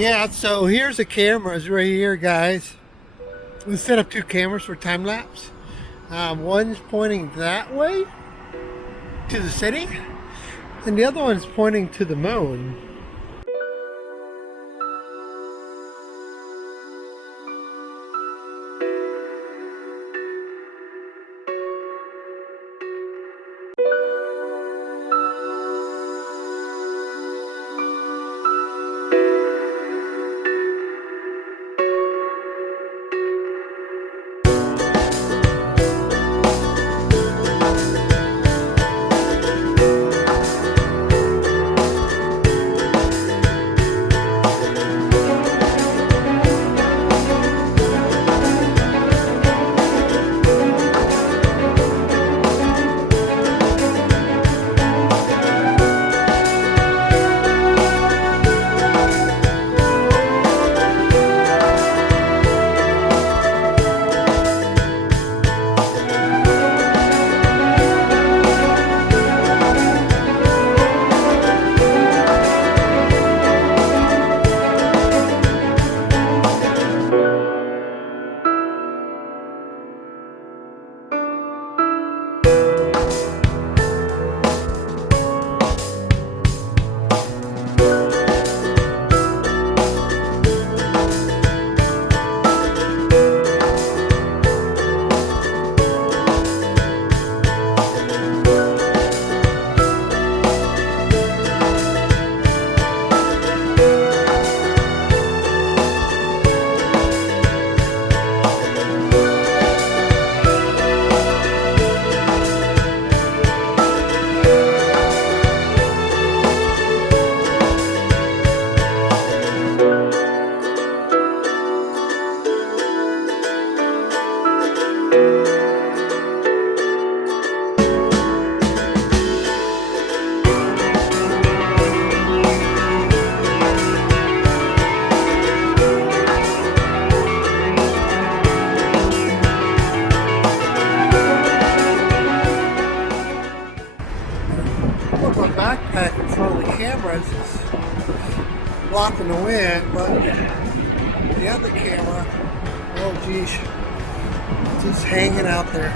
Yeah, so here's the cameras right here, guys. We set up two cameras for time lapse. One's pointing that way to the city, and the other one's pointing to the moon. My backpack in front of the cameras is blocking the wind, but the other camera, oh geez, it's just hanging out there.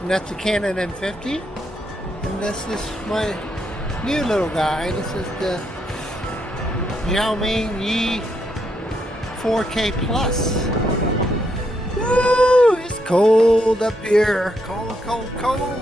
And that's the Canon M50, and this is my new little guy. This is the DJI Yi 4K Plus. Woo! It's cold up here. Cold, cold, cold.